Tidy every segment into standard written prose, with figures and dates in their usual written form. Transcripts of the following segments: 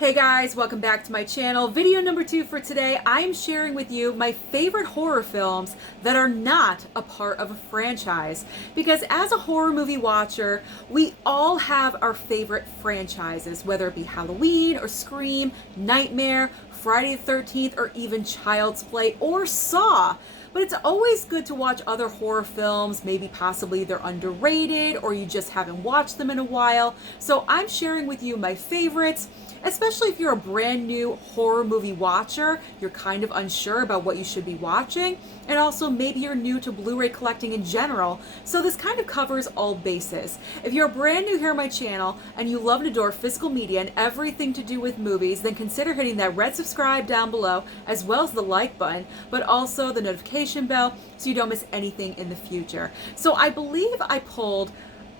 Hey guys, welcome back to my channel. Video number 2 for today. I am sharing with you my favorite horror films that are not a part of a franchise. Because as a horror movie watcher, we all have our favorite franchises, whether it be Halloween or Scream, Nightmare, Friday the 13th, or even Child's Play or Saw. But it's always good to watch other horror films. Maybe possibly they're underrated or you just haven't watched them in a while. So I'm sharing with you my favorites, especially if you're a brand new horror movie watcher, you're kind of unsure about what you should be watching, and also maybe you're new to Blu-ray collecting in general. So this kind of covers all bases. If you're brand new here on my channel and you love and adore physical media and everything to do with movies, then consider hitting that red subscribe down below, as well as the like button, but also the notification bell so you don't miss anything in the future. So I believe I pulled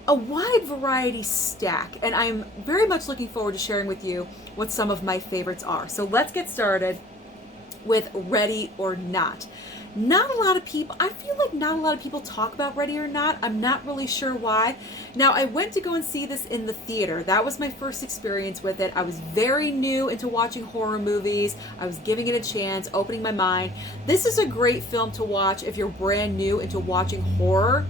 a wide variety stack, and I'm very much looking forward to sharing with you what some of my favorites are. So let's get started with Ready or Not. Not a lot of people, I feel like not a lot of people talk about Ready or Not. I'm not really sure why. Now, I went to go and see this in the theater. That was my first experience with it. I was very new into watching horror movies. I was giving it a chance, opening my mind. This is a great film to watch if you're brand new into watching horror.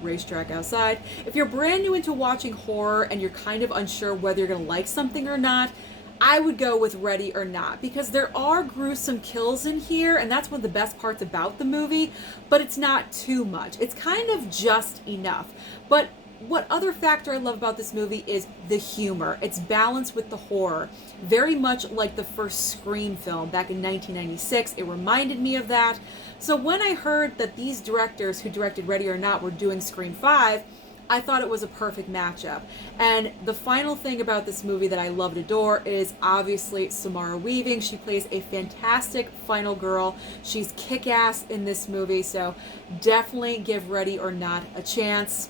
Racetrack outside. If you're brand new into watching horror and you're kind of unsure whether you're going to like something or not, I would go with Ready or Not, because there are gruesome kills in here, and that's one of the best parts about the movie, but it's not too much. It's kind of just enough. But what other factor I love about this movie is the humor. It's balanced with the horror. Very much like the first Scream film back in 1996. It reminded me of that. So when I heard that these directors who directed Ready or Not were doing Scream 5, I thought it was a perfect matchup. And the final thing about this movie that I love and adore is obviously Samara Weaving. She plays a fantastic final girl. She's kick-ass in this movie, so definitely give Ready or Not a chance.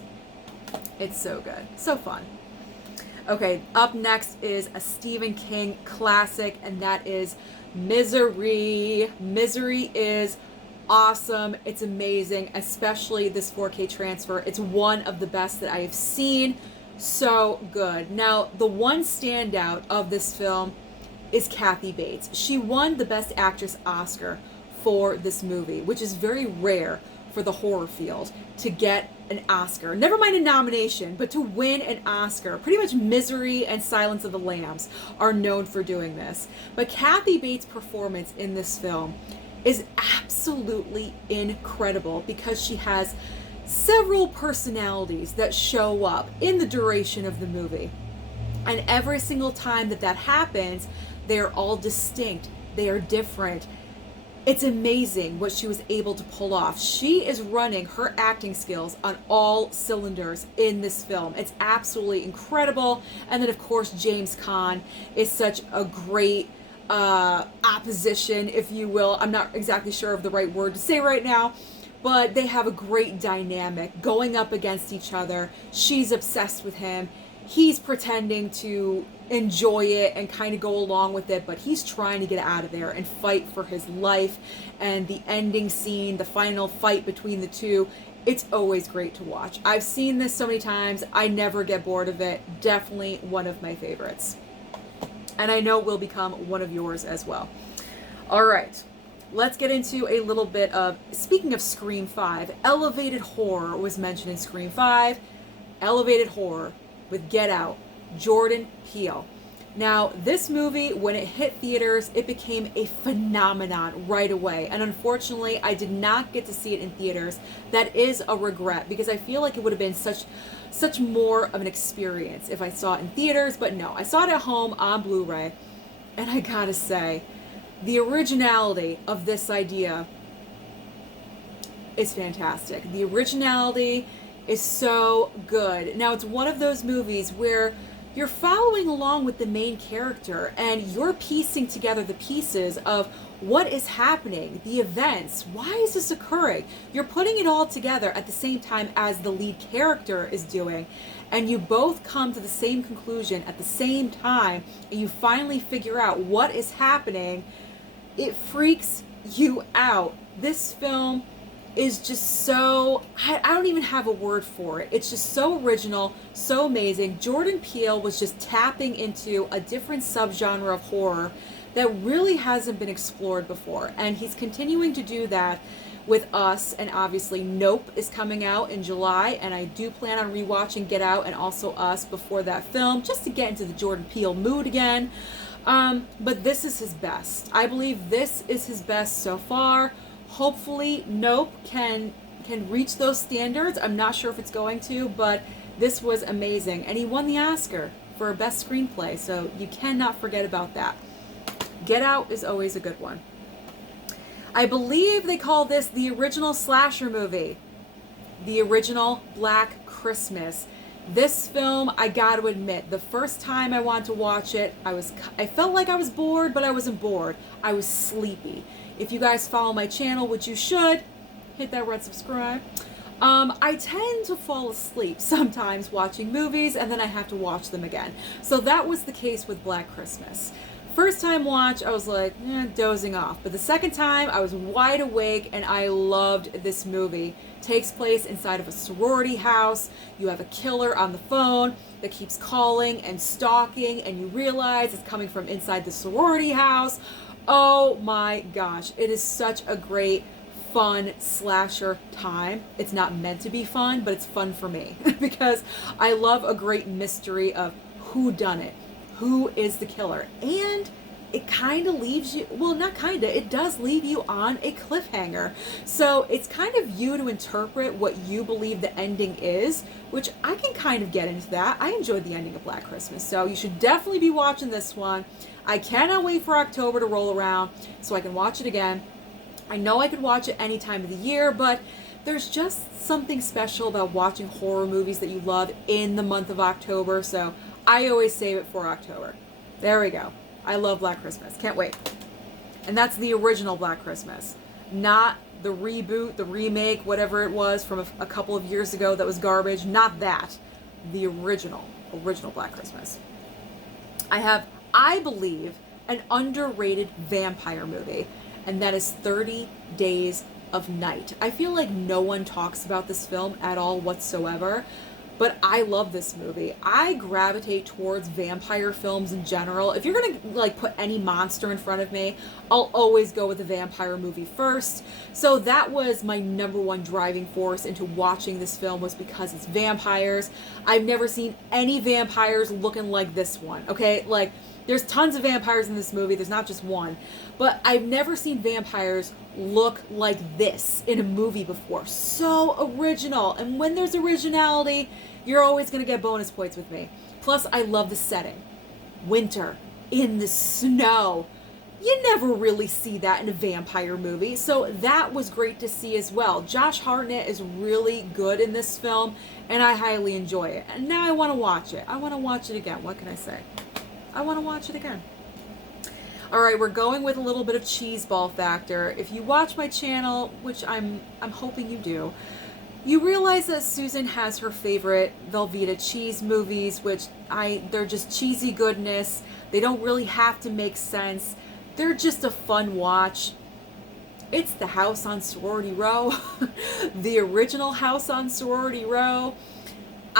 It's so good. So fun. Okay, up next is a Stephen King classic, and that is Misery. Misery is awesome. It's amazing, especially this 4K transfer. It's one of the best that I have seen. So good. Now, the one standout of this film is Kathy Bates. She won the Best Actress Oscar for this movie, which is very rare for the horror field to get an Oscar. Never mind a nomination, but to win an Oscar. Pretty much Misery and Silence of the Lambs are known for doing this. But Kathy Bates' performance in this film is absolutely incredible, because she has several personalities that show up in the duration of the movie. And every single time that happens, they are all distinct. They are different. It's amazing what she was able to pull off. She is running her acting skills on all cylinders in this film. It's absolutely incredible. And then, of course, James Caan is such a great opposition, if you will. I'm not exactly sure of the right word to say right now, but they have a great dynamic going up against each other. She's obsessed with him. He's pretending to enjoy it and kind of go along with it, but he's trying to get out of there and fight for his life. And the ending scene, the final fight between the two, it's always great to watch. I've seen this so many times. I never get bored of it. Definitely one of my favorites. And I know will become one of yours as well. All right, let's get into a little bit of, speaking of Scream 5, elevated horror was mentioned in Scream 5. Elevated horror with Get Out, Jordan Peele. Now, this movie, when it hit theaters, it became a phenomenon right away. And unfortunately, I did not get to see it in theaters. That is a regret, because I feel like it would have been such more of an experience if I saw it in theaters. But no, I saw it at home on Blu-ray. And I gotta say, the originality of this idea is fantastic. The originality is so good. Now, it's one of those movies where you're following along with the main character and you're piecing together the pieces of what is happening, the events, why is this occurring? You're putting it all together at the same time as the lead character is doing, and you both come to the same conclusion at the same time, and you finally figure out what is happening. It freaks you out. This film is just so, I don't even have a word for it. It's just so original, so amazing. Jordan Peele was just tapping into a different subgenre of horror that really hasn't been explored before. And he's continuing to do that with Us, and obviously Nope is coming out in July, and I do plan on rewatching Get Out and also Us before that film, just to get into the Jordan Peele mood again. But this is his best. I believe this is his best so far. Hopefully Nope can reach those standards. I'm not sure if it's going to, but this was amazing. And he won the Oscar for Best Screenplay, so you cannot forget about that. Get Out is always a good one. I believe they call this the original slasher movie. The original Black Christmas. This film, I got to admit, the first time I wanted to watch it, I felt like I was bored, but I wasn't bored. I was sleepy. If you guys follow my channel, which you should, hit that red subscribe. I tend to fall asleep sometimes watching movies, and then I have to watch them again. So that was the case with Black Christmas. First time watch, I was like, dozing off. But the second time, I was wide awake, and I loved this movie. Takes place inside of a sorority house. You have a killer on the phone that keeps calling and stalking, and you realize it's coming from inside the sorority house. Oh my gosh, it is such a great, fun slasher time. It's not meant to be fun, but it's fun for me because I love a great mystery of who done it. Who is the killer? And it kind of leaves you, well, not kind of, it does leave you on a cliffhanger. So it's kind of you to interpret what you believe the ending is, which I can kind of get into that. I enjoyed the ending of Black Christmas, so you should definitely be watching this one. I cannot wait for October to roll around so I can watch it again. I know I could watch it any time of the year, but there's just something special about watching horror movies that you love in the month of October, so I always save it for October. There we go. I love Black Christmas. Can't wait. And that's the original Black Christmas. Not the reboot, the remake, whatever it was from a couple of years ago that was garbage. Not that. The original Black Christmas. I have, I believe, an underrated vampire movie, and that is 30 Days of Night. I feel like no one talks about this film at all whatsoever. But I love this movie. I gravitate towards vampire films in general. If you're gonna like put any monster in front of me, I'll always go with a vampire movie first. So that was my number one driving force into watching this film, was because it's vampires. I've never seen any vampires looking like this one, okay? Like, there's tons of vampires in this movie. There's not just one. But I've never seen vampires look like this in a movie before. So original. And when there's originality, you're always going to get bonus points with me. Plus, I love the setting. Winter, in the snow. You never really see that in a vampire movie. So that was great to see as well. Josh Hartnett is really good in this film, and I highly enjoy it. And now I want to watch it. I want to watch it again. What can I say? I want to watch it again. All right, we're going with a little bit of cheeseball factor. If you watch my channel, which I'm hoping you do, you realize that Susan has her favorite Velveeta cheese movies, which they're just cheesy goodness. They don't really have to make sense. They're just a fun watch. It's the house on Sorority Row, the original house on Sorority Row.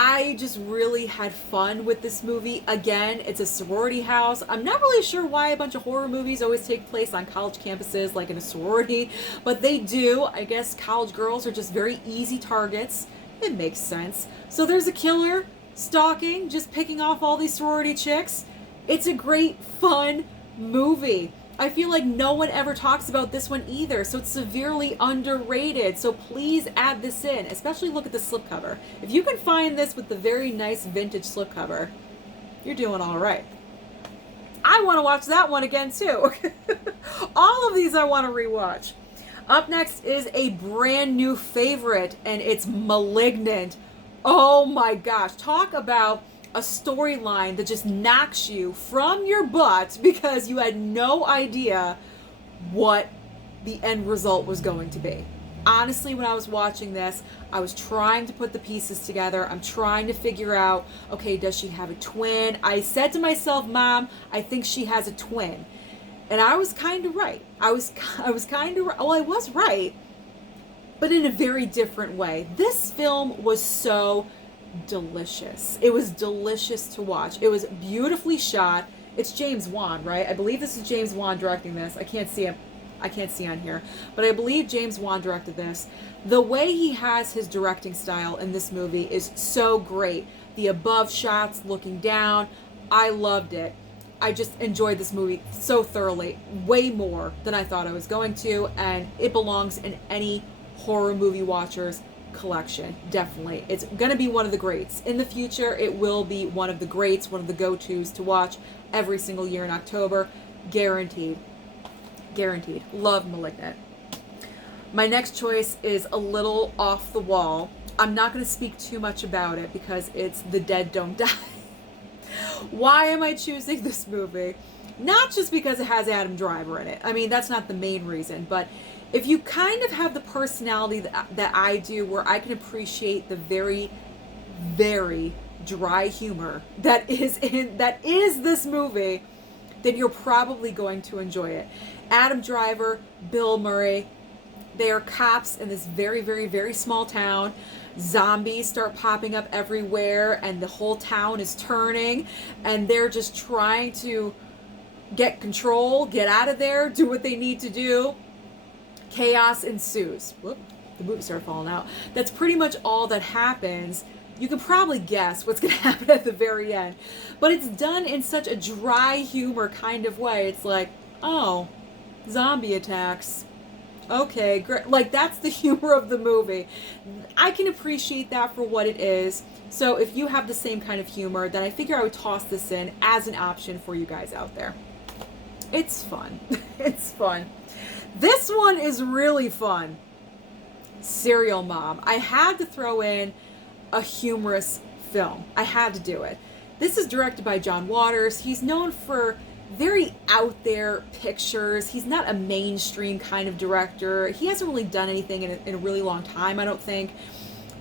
I just really had fun with this movie. Again, it's a sorority house. I'm not really sure why a bunch of horror movies always take place on college campuses, like in a sorority, but they do. I guess college girls are just very easy targets. It makes sense. So there's a killer stalking, just picking off all these sorority chicks. It's a great, fun movie. I feel like no one ever talks about this one either, so it's severely underrated. So please add this in, especially look at the slipcover. If you can find this with the very nice vintage slipcover, you're doing all right. I want to watch that one again too. All of these I want to rewatch. Up next is a brand new favorite, and it's Malignant. Oh my gosh, talk about a storyline that just knocks you from your butt because you had no idea what the end result was going to be. Honestly, when I was watching this, I was trying to put the pieces together. I'm trying to figure out, okay, does she have a twin? I said to myself, Mom, I think she has a twin. And I was kind of right. I was kind of right. Well, I was right. but in a very different way. This film was so delicious. It was delicious to watch. It was beautifully shot. It's James Wan, right? I believe this is James Wan directing this. I can't see him. I can't see on here, but I believe James Wan directed this. The way he has his directing style in this movie is so great. The above shots, looking down, I loved it. I just enjoyed this movie so thoroughly, way more than I thought I was going to, and it belongs in any horror movie watcher's collection, definitely. It's going to be one of the greats. In the future, it will be one of the greats, one of the go-tos to watch every single year in October. Guaranteed. Guaranteed. Love Malignant. My next choice is a little off the wall. I'm not going to speak too much about it because it's The Dead Don't Die. Why am I choosing this movie? Not just because it has Adam Driver in it. I mean, that's not the main reason, but if you kind of have the personality that I do, where I can appreciate the very, very dry humor that is this movie, then you're probably going to enjoy it. Adam Driver, Bill Murray, they are cops in this very, very, very small town. Zombies start popping up everywhere, and the whole town is turning, and they're just trying to get control, get out of there, do what they need to do. Chaos ensues. Whoop, the movie started falling out. That's pretty much all that happens. You can probably guess what's going to happen at the very end. But it's done in such a dry humor kind of way. It's like, oh, zombie attacks. Okay, great. Like, that's the humor of the movie. I can appreciate that for what it is. So if you have the same kind of humor, then I figure I would toss this in as an option for you guys out there. It's fun. It's fun. This one is really fun. Serial Mom. I had to throw in a humorous film. I had to do it. This is directed by John Waters. He's known for very out there pictures. He's not a mainstream kind of director. He hasn't really done anything in a really long time, I don't think.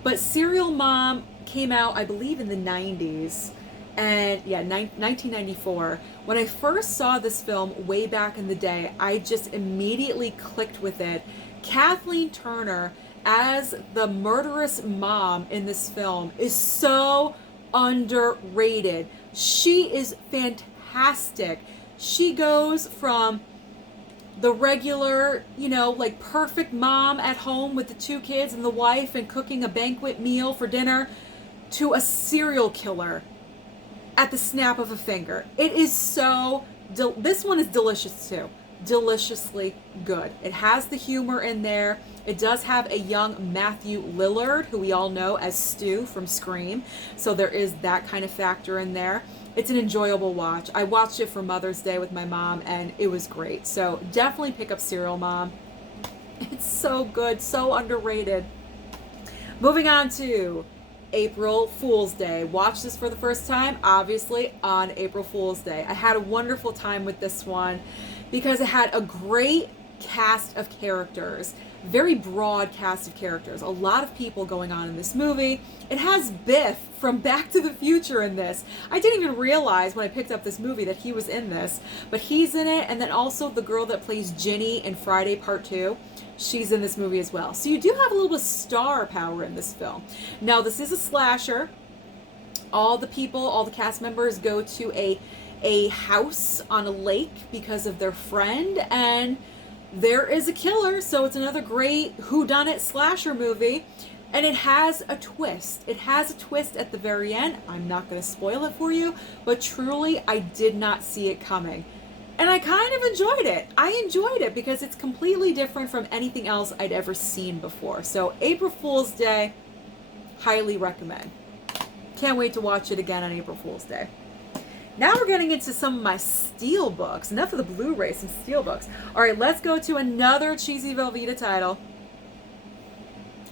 But Serial Mom came out, I believe, in the 90s. And yeah, 1994. When I first saw this film way back in the day, I just immediately clicked with it. Kathleen Turner as the murderous mom in this film is so underrated. She is fantastic. She goes from the regular, like perfect mom at home with the 2 kids and the wife and cooking a banquet meal for dinner to a serial killer at the snap of a finger. It is so, this one is delicious too. Deliciously good. It has the humor in there. It does have a young Matthew Lillard, who we all know as Stu from Scream. So there is that kind of factor in there. It's an enjoyable watch. I watched it for Mother's Day with my mom, and it was great. So definitely pick up Serial Mom. It's so good, so underrated. Moving on to April Fool's Day. Watched this for the first time, obviously, on April Fool's Day. I had a wonderful time with this one because it had a great cast of characters. Very broad cast of characters. A lot of people going on in this movie. It has Biff from Back to the Future in this. I didn't even realize when I picked up this movie that he was in this, but he's in it, and then also the girl that plays Ginny in Friday Part 2. She's in this movie as well. So you do have a little bit of star power in this film. Now, this is a slasher. All the people, all the cast members go to a house on a lake because of their friend, and there is a killer. So it's another great whodunit slasher movie, and it has a twist. It has a twist at the very end. I'm not going to spoil it for you, but truly, I did not see it coming. And I kind of enjoyed it. I enjoyed it because it's completely different from anything else I'd ever seen before. So April Fool's Day, highly recommend. Can't wait to watch it again on April Fool's Day. Now we're getting into some of my steel books. Enough of the Blu-ray, some steel books. All right, let's go to another cheesy Velveeta title.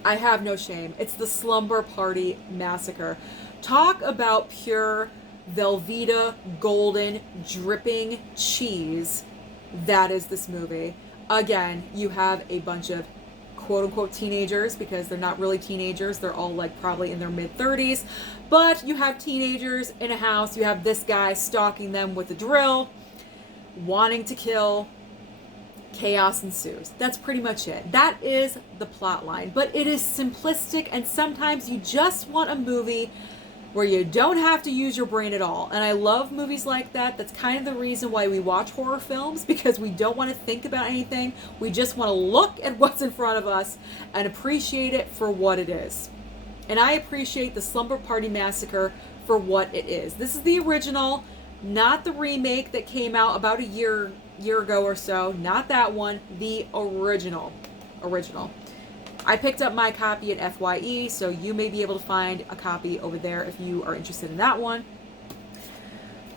I have no shame. It's the Slumber Party Massacre. Talk about pure Velveeta, golden, dripping cheese. That is this movie. Again, you have a bunch of quote-unquote teenagers, because they're not really teenagers. They're all like probably in their mid-30s. But you have teenagers in a house. You have this guy stalking them with a drill, wanting to kill. chaos ensues. That's pretty much it. That is the plot line. But it is simplistic, and sometimes you just want a movie where you don't have to use your brain at all. And I love movies like that. That's kind of the reason why we watch horror films, because we don't want to think about anything. We just want to look at what's in front of us and appreciate it for what it is. And I appreciate the Slumber Party Massacre for what it is. This is the original, not the remake that came out about a year ago or so. Not that one, the original. I picked up my copy at FYE, so you may be able to find a copy over there if you are interested in that one.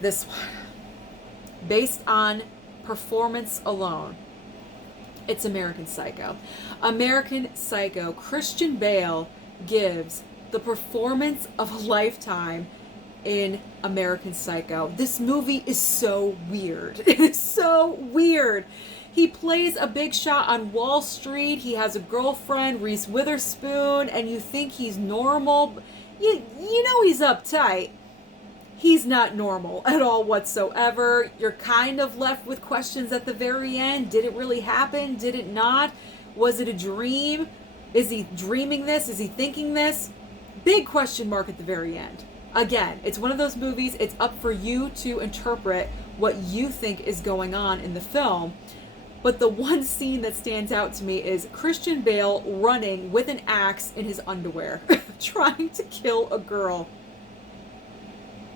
This one, based on performance alone, it's American Psycho. American Psycho. Christian Bale gives the performance of a lifetime in American Psycho. This movie is so weird. It is so weird. He plays a big shot on Wall Street. He has a girlfriend, Reese Witherspoon, and you think he's normal. You know he's uptight. He's not normal at all whatsoever. You're kind of left with questions at the very end. Did it really happen? Did it not? Was it a dream? Is he dreaming this? Is he thinking this? Big question mark at the very end. Again, it's one of those movies, it's up for you to interpret what you think is going on in the film. But the one scene that stands out to me is Christian Bale running with an axe in his underwear, trying to kill a girl.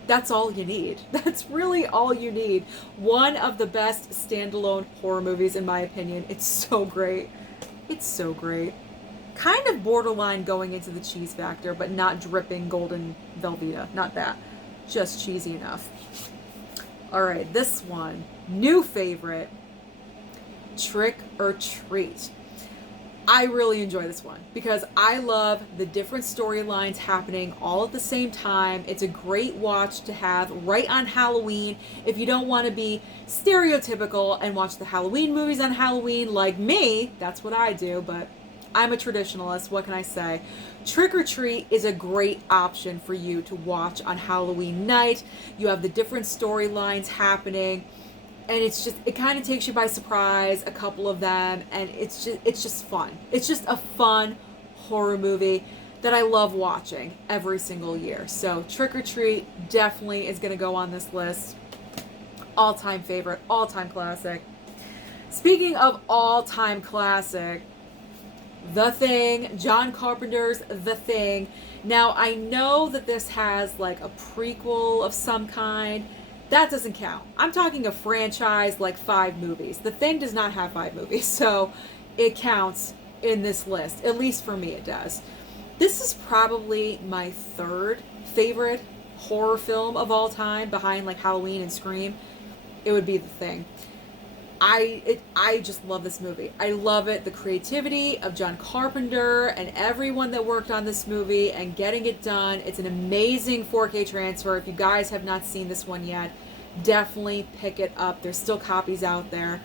That's all you need. That's really all you need. One of the best standalone horror movies, in my opinion. It's so great. It's so great. Kind of borderline going into the cheese factor, but not dripping golden Velveeta. Not that. Just cheesy enough. Alright, this one. New favorite. Trick or Treat. I really enjoy this one because I love the different storylines happening all at the same time. It's a great watch to have right on Halloween if you don't want to be stereotypical and watch the Halloween movies on Halloween like me. That's what I do, but I'm a traditionalist. What can I say? Trick or Treat is a great option for you to watch on Halloween night. You have the different storylines happening. And it kind of takes you by surprise, a couple of them, and it's just fun. It's just a fun horror movie that I love watching every single year. So Trick or Treat definitely is going to go on this list. All-time favorite, all-time classic. Speaking of all-time classic, The Thing, John Carpenter's The Thing. Now, I know that this has like a prequel of some kind. That doesn't count. I'm talking a franchise like 5 movies. The Thing does not have 5 movies, so it counts in this list. At least for me, it does. This is probably my 3rd favorite horror film of all time, behind like Halloween and Scream. It would be The Thing. I just love this movie. I love it. The creativity of John Carpenter and everyone that worked on this movie and getting it done. It's an amazing 4K transfer. If you guys have not seen this one yet, definitely pick it up. There's still copies out there.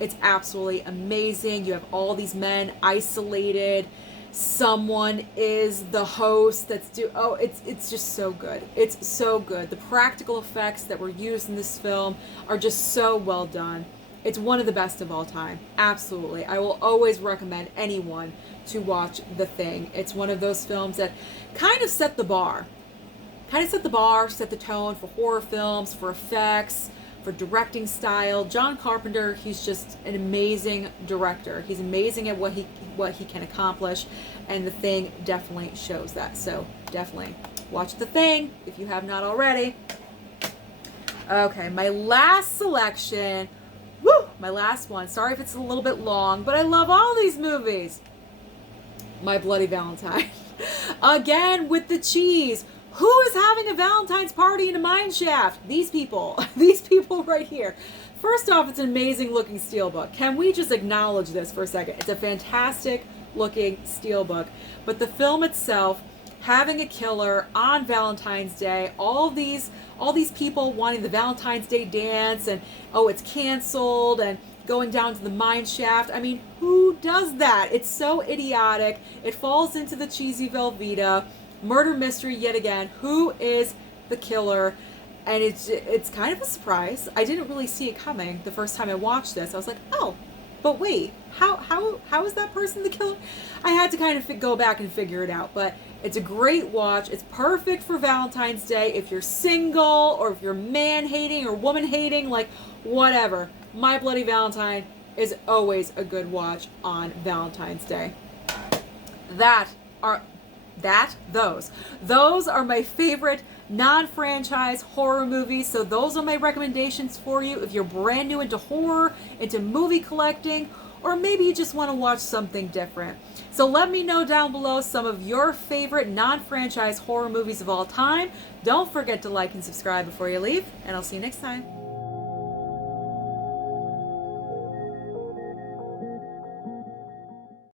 It's absolutely amazing. You have all these men isolated. Someone is the host it's just so good. It's so good. The practical effects that were used in this film are just so well done. It's one of the best of all time. Absolutely. I will always recommend anyone to watch The Thing. It's one of those films that kind of set the bar. Set the tone for horror films, for effects, for directing style. John Carpenter, he's just an amazing director. He's amazing at what he can accomplish, and The Thing definitely shows that. So definitely watch The Thing if you have not already. Okay, my last selection. My last one. Sorry if it's a little bit long, but I love all these movies. My Bloody Valentine. Again, with the cheese. Who is having a Valentine's party in a mine shaft? These people. These people right here. First off, it's an amazing looking steelbook. Can we just acknowledge this for a second? It's a fantastic looking steelbook. But the film itself, having a killer on Valentine's Day, all these people wanting the Valentine's Day dance, and oh, it's canceled, and going down to the mine shaft. I mean, who does that? It's so idiotic. It falls into the cheesy Velveeta. Murder mystery yet again. Who is the killer? And it's kind of a surprise. I didn't really see it coming the first time I watched this. I was like, oh, but wait, how is that person the killer? I had to kind of go back and figure it out, but it's a great watch. It's perfect for Valentine's Day if you're single or if you're man hating or woman hating, like whatever. My Bloody Valentine is always a good watch on Valentine's Day. Those are my favorite non-franchise horror movies. So those are my recommendations for you if you're brand new into horror, into movie collecting, or maybe you just want to watch something different. So let me know down below some of your favorite non-franchise horror movies of all time. Don't forget to like and subscribe before you leave, and I'll see you next time.